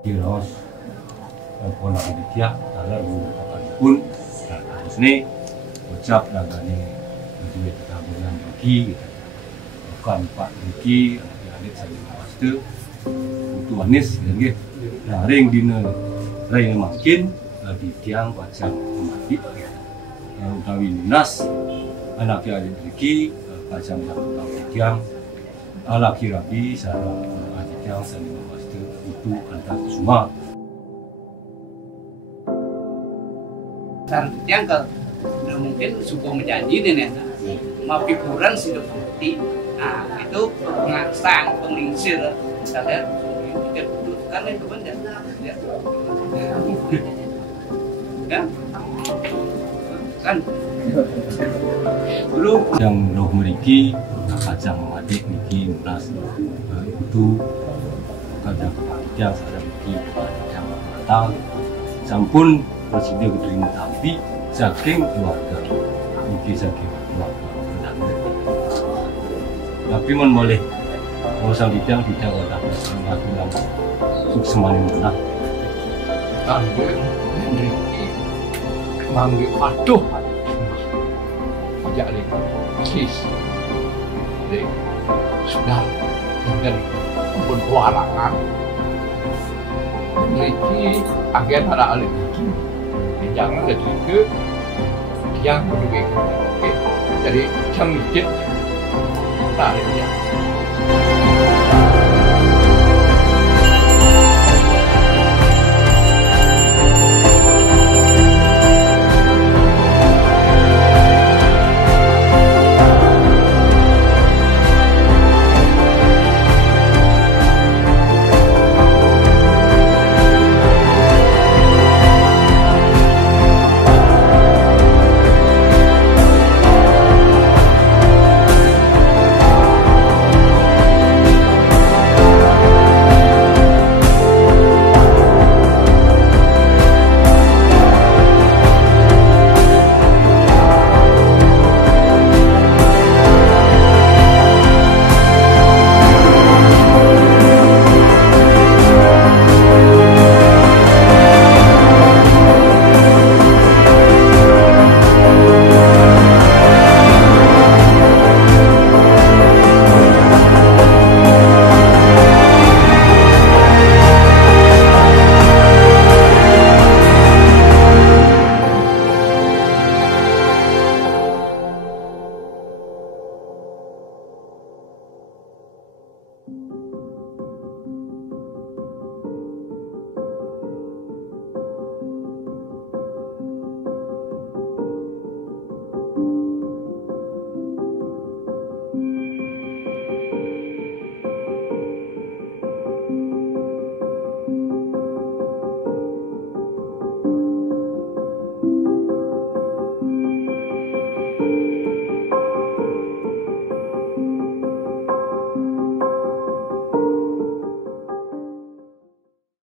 Kiros pola dia dalam merupakan pun harus nih ucap dagane duit tabungan Riki bukan Pak Riki adik saya master untuk Anis dan gitu nah ring dina ring makin lebih tiang pacang mati utawi lunas anak adik Riki pacang yang tiang alaki rabi sarang adik tiang saya master itu antar semua dan yang ke mungkin suku menjanji nih mau pikiran hidup bukti nah itu pengasang penglingsir saya pikir kan itu benar ya kan dulu yang roh meriki kacang adik niki lunas itu kacang yang sadar niki yang matang sampun presiden diterima tapi saking keluarga mungkin saking keluarga tapi mon boleh mau sang bidang wadah satu yang sukses mana Tanggung Riki manggil aduh ajak lagi sis sudah dengan berwarangan Riki agen ada alih jangan jadi ke yang berdua jadi yang mikir nah ini ya